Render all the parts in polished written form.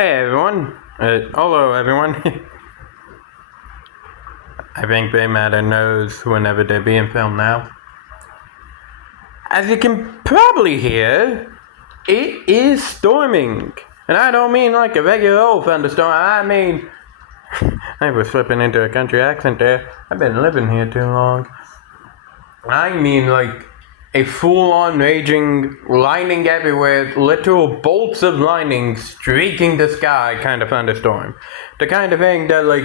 Hey everyone. Hello everyone. I think Bay Matter knows whenever they're being filmed now. As you can probably hear, it is storming. And I don't mean like a regular old thunderstorm, I mean... I was slipping into a country accent there. I've been living here too long. I mean like a full-on raging, lightning everywhere, literal bolts of lightning streaking the sky kind of thunderstorm. The kind of thing that like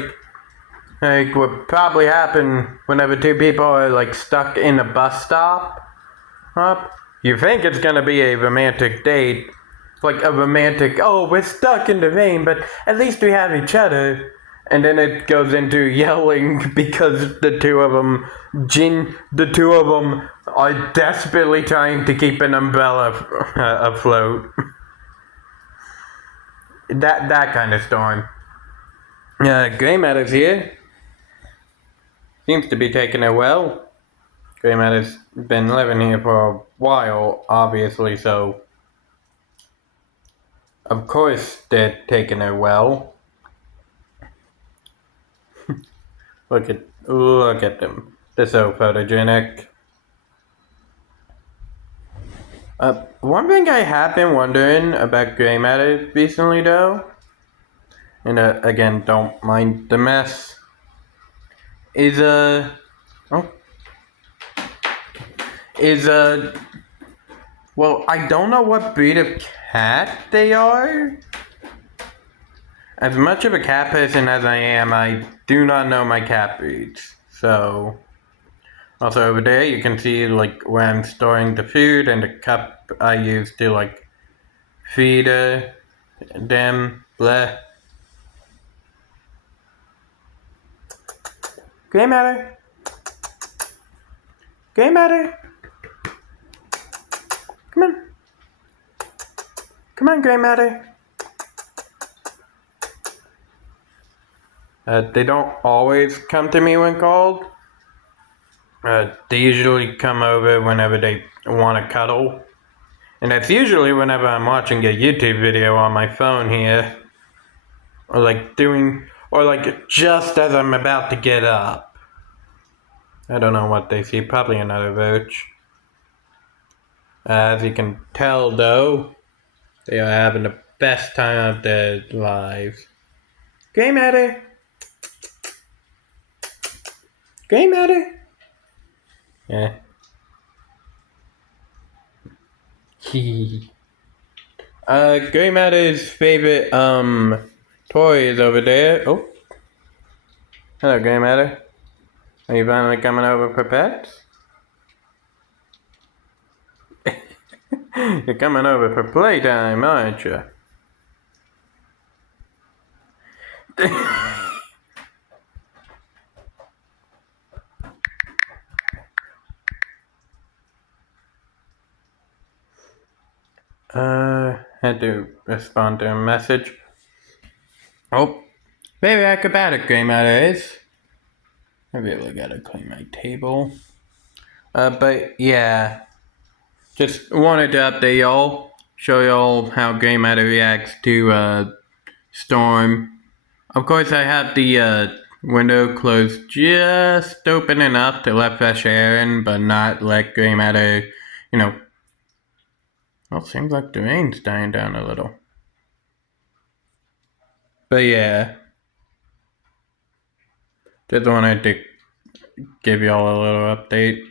would probably happen whenever two people are like stuck in a bus stop. You think it's gonna be a romantic date, like a romantic, oh, we're stuck in the rain, but at least we have each other. And then it goes into yelling because the two of them are desperately trying to keep an umbrella afloat. That kind of storm. Grey Matter's here. Seems to be taking it well. Grey Matter's been living here for a while, obviously, so of course they're taking it well. Look at them. They're so photogenic. One thing I have been wondering about Grey Matter recently, though, and again, don't mind the mess, is well, I don't know what breed of cat they are. As much of a cat person as I am, I do not know my cat breeds. So, also over there you can see like where I'm storing the food and the cup I use to like feed them. Bleh. Grey Matter. Grey Matter. Come on. Come on, Grey Matter. They don't always come to me when called. They usually come over whenever they want to cuddle. And that's usually whenever I'm watching a YouTube video on my phone here. Or like just as I'm about to get up. I don't know what they see, probably another roach. As you can tell though, they are having the best time of their lives. Grey Matter! Grey Matter! Yeah. Grey Matter's favorite, toy is over there. Oh. Hello, Grey Matter. Are you finally coming over for pets? You're coming over for playtime, aren't you? Had to respond to a message. Oh, very acrobatic Grey Matter is. I really gotta clean my table. But yeah, just wanted to update y'all, show y'all how Grey Matter reacts to, storm. Of course, I have the, window closed just open enough to let fresh air in, but not let Grey Matter, well, seems like the rain's dying down a little. But yeah, just wanted to give y'all a little update.